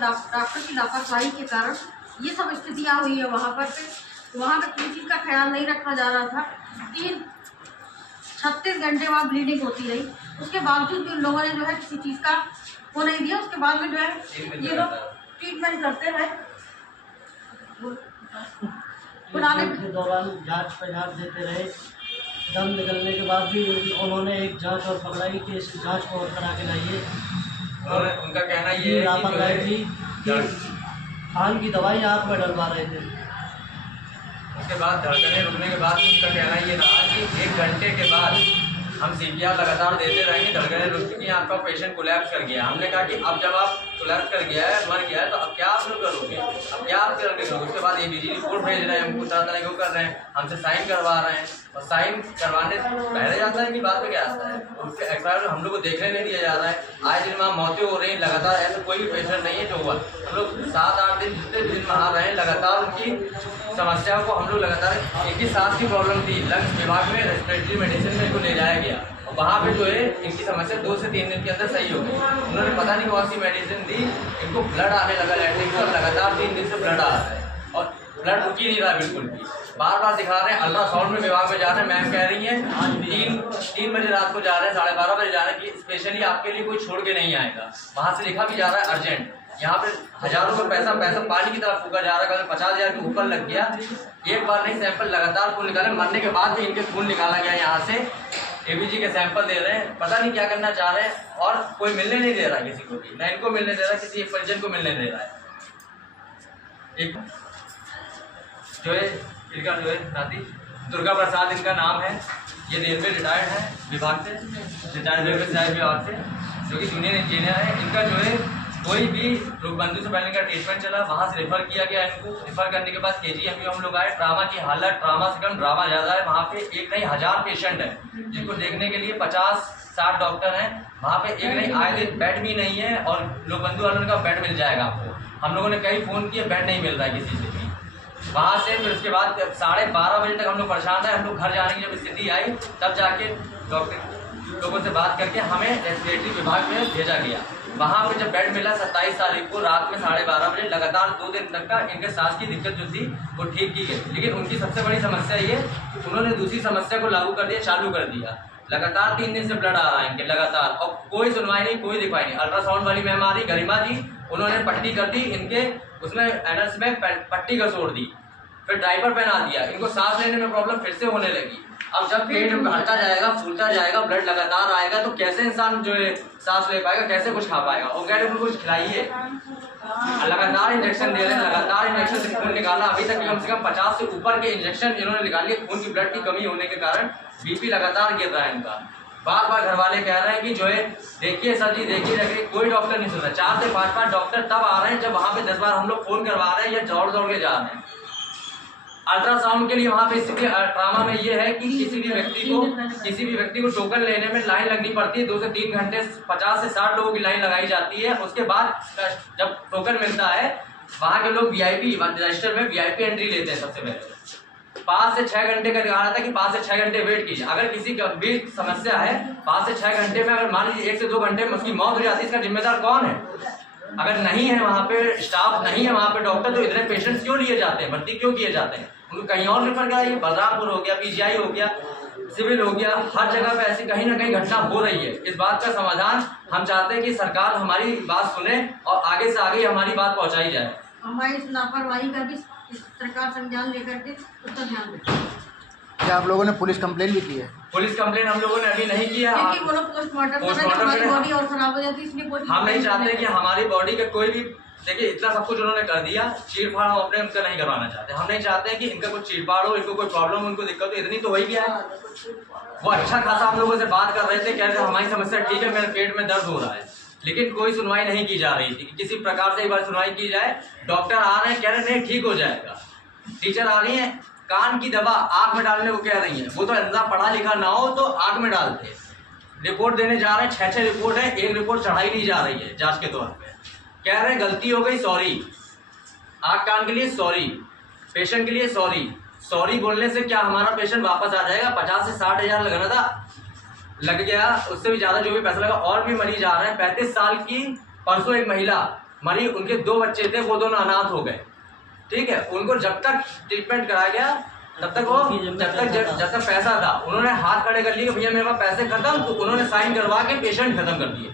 Doctor की लापरवाही के कारण ये सब स्थितियाँ हुई है। वहाँ पर किसी चीज़ का ख्याल नहीं रखा जा रहा था। 36 घंटे वहाँ ब्लीडिंग होती रही, उसके बावजूद भी उन लोगों ने जो है किसी चीज़ का वो नहीं दिया। उसके बाद में जो है ये लोग ट्रीटमेंट करते रहे। पुराने के दौरान जांच देते रहे। दम निकलने के बाद भी उन्होंने एक जांच और पकड़ाई कि इस जांच को और करा के लाइए। और उनका कहना ये है कि खान की दवाई आँख में डलवा रहे थे। उसके बाद धड़कने रुकने के बाद उनका कहना ये रहा कि 1 घंटे के बाद हम CPR लगातार देते रहेंगे, धड़कने रुक चुकी हैं, आपका पेशेंट कोलैप्स कर गया। हमने कहा कि अब जब आप कोलैप्स कर गया है, मर गया है, तो अब क्या आप लोग करोगे, अब क्या आप करोगे। उसके बाद ABG रिपोर्ट भेज रहे हैं हमको, तरह के वो कर रहे हैं, हमसे साइन करवा रहे हैं। और साइन करवाने से पहले जाता है कि बाद में क्या आता है, उसके एक्सपायर हम लोग को देखने नहीं दिया जा रहा है। आए दिन वहाँ मौतें हो रही हैं लगातार, ऐसा कोई भी पेशेंट नहीं है जो हुआ। हम लोग 7-8 दिन जितने दिन वहाँ रहे हैं, लगातार उनकी समस्याओं को हम लोग लगातार, इनकी सांस की प्रॉब्लम थी, लंग्स विभाग में रेस्पिरेटरी मेडिसिन में इनको ले जाया गया और वहाँ पे जो है इनकी समस्या 2 से 3 दिन के अंदर सही हो गई। उन्होंने पता नहीं कौन सी मेडिसिन दी, इनको ब्लड आने लगा लैट्रिन से, लगातार 3 दिन से ब्लड आ रहा है और ब्लड रुक ही नहीं रहा बिल्कुल भी। बार दिखा रहे हैं, अल्ट्रासाउंड में विभाग में जा रहे हैं। मैम कह रही हैं 3 बजे रात को जा रहे हैं, 12:30 बजे जा रहे हैं कि स्पेशली आपके लिए कोई छोड़ के नहीं आएगा। वहाँ से लिखा भी जा रहा है अर्जेंट। यहाँ पे हज़ारों का पैसा पानी की तरफ फूका जा रहा है। 50,000 के ऊपर लग गया। एक बार नहीं, सैंपल लगातार खून निकाले, मरने के बाद भी इनके खून निकाला गया। यहाँ से ABG के सैंपल दे रहे हैं, पता नहीं क्या करना चाह रहे हैं और कोई मिलने नहीं दे रहा किसी को भी, ना इनको मिलने दे रहा, किसी एक परिजन को मिलने दे रहा है। एक जो है इनका जो है नाती दुर्गा प्रसाद इनका नाम है। ये रेलवे रिटायर्ड है विभाग से, रिटायर्ड रेलवे विभाग से, जो कि जूनियर इंजीनियर है। इनका जो है कोई भी लोकबंधु से पहले का ट्रीटमेंट चला, वहाँ से रेफर किया गया इनको। रेफर करने के बाद KGM हम लोग आए। ट्रामा की हालत, ट्रामा से कम ड्रामा ज़्यादा है। वहाँ पे एक नहीं 1000 पेशेंट है जिनको देखने के लिए 50-60 डॉक्टर हैं। वहाँ पे एक नहीं, आए दिन बेड भी नहीं है और लोकबंधु वालों का बेड मिल जाएगा आपको। हम लोगों ने कई फ़ोन किए, बेड नहीं मिल रहा है किसी से भी। वहाँ से फिर उसके बाद 12:30 बजे तक हम लोग परेशान रहे। हम लोग घर जाने की जब स्थिति आई, तब जाके डॉक्टर लोगों से बात करके हमें रेस्पिरेटरी विभाग में भेजा गया। वहाँ पे जब बेड मिला 27 तारीख को रात में 12:30 बजे, लगातार 2 दिन तक का इनके सांस की दिक्कत जो थी वो ठीक की गई। लेकिन उनकी सबसे बड़ी समस्या ये कि उन्होंने दूसरी समस्या को लागू कर दिया, चालू कर दिया। लगातार 3 दिन से ब्लड आ रहा है इनके लगातार, और कोई सुनवाई नहीं, कोई दिखाई नहीं। अल्ट्रासाउंड वाली मैम आ रही, गरिमा जी, उन्होंने पट्टी कर दी इनके, उसमें एनर्स में पट्टी घसोड़ दी, फिर ड्राइवर पहना दिया। इनको सांस लेने में प्रॉब्लम फिर से होने लगी। अब जब पेट बढ़ता जाएगा, फूलता जाएगा, ब्लड लगातार आएगा, तो कैसे इंसान जो है सांस ले पाएगा, कैसे कुछ खा पाएगा। और कह रहे उनको कुछ खिलाइए, लगातार इंजेक्शन दे रहे हैं, लगातार इंजेक्शन से खून निकाला। अभी तक कम से कम 50 से ऊपर के इंजेक्शन इन्होंने निकाली। खून की ब्लड की कमी होने के कारण BP लगातार गिर रहा है इनका। बार घर वाले कह रहे हैं कि जो है देखिए सर जी, देखिए, कोई डॉक्टर नहीं सुन रहा। 4 से 5 डॉक्टर तब आ रहे हैं जब वहाँ पे 10 बार हम लोग फोन करवा रहे हैं या दौड़ के जा रहे हैं। अल्ट्रासाउंड के लिए वहाँ पे स्थिति ट्रामा में ये है कि किसी भी व्यक्ति को टोकन लेने में लाइन लगनी पड़ती है। 2 से 3 घंटे 50 से 60 लोगों की लाइन लगाई जाती है। उसके बाद जब टोकन मिलता है, वहाँ के लोग VIP रजिस्टर में VIP एंट्री लेते हैं। सबसे पहले 5 से 6 घंटे का दिखा रहा था कि 5 से 6 घंटे वेट कीजिए। अगर किसी गंभीर समस्या है, 5 से 6 घंटे में अगर मान लीजिए 1 से 2 घंटे में उसकी मौत हो जाती है, इसका जिम्मेदार कौन है। अगर नहीं है वहाँ पे स्टाफ, नहीं है वहाँ पे डॉक्टर, तो इतने पेशेंट्स क्यों लिए जाते हैं, भर्ती क्यों किए जाते हैं। उनको कहीं और रेफर कराइए। बलरामपुर हो गया, PGI हो गया, सिविल हो गया, हर जगह पे ऐसी कहीं ना कहीं घटना हो रही है। इस बात का समाधान हम चाहते हैं कि सरकार हमारी बात सुने और आगे से आगे हमारी बात पहुँचाई जाए। हमारी इस लापरवाही का भी सरकार संज्ञान लेकर के उसका ध्यान रखें। क्या आप लोगों ने पुलिस कंप्लेन भी की है? पुलिस कंप्लेन हम लोगों ने अभी नहीं किया। वो लोग पोस्टमार्टम हमारी बॉडी और खराब हो जाती है, इसलिए हम नहीं चाहते कि हमारी बॉडी का कोई भी, देखिए इतना सब कुछ उन्होंने कर दिया, चीरफाड़ हम अपने उनका नहीं करवाना चाहते। हम नहीं चाहते हैं कि इनका कुछ चीरफाड़ हो, इनको कोई प्रॉब्लम, उनको दिक्कत हो। इतनी तो हो ही गया है। वो अच्छा खासा हम लोगों से बात कर रहे थे, कह रहे थे हमारी समस्या ठीक है, मेरे पेट में दर्द हो रहा है, लेकिन कोई सुनवाई नहीं की जा रही थी कि किसी प्रकार से एक बार सुनवाई की जाए। डॉक्टर आ रहे हैं, कह रहे नहीं ठीक हो जाएगा। टीचर आ रही है, कान की दवा आँख में डालने को कह रही है। वो तो इतना पढ़ा लिखा ना हो तो आँख में डालते। रिपोर्ट देने जा रहे हैं, 6 रिपोर्ट है, एक रिपोर्ट चढ़ाई नहीं जा रही है जांच के तौर पे। कह रहे हैं गलती हो गई, सॉरी। आँख कान के लिए सॉरी, पेशेंट के लिए सॉरी बोलने से क्या हमारा पेशेंट वापस आ जाएगा। 50 से 60 हज़ार लगाना था, लग गया, उससे भी ज़्यादा जो भी पैसा लगा। और भी मरीज आ रहे हैं। 35 साल की परसों एक महिला मरीज उनके 2 बच्चे थे, वो दोनों अनाथ हो गए। ठीक है, उनको जब तक ट्रीटमेंट कराया गया तब तक वो जब तक पैसा था, उन्होंने हाथ खड़े कर लिए कि भैया मेरे पास पैसे खत्म, तो उन्होंने साइन करवा के पेशेंट खत्म कर दिए।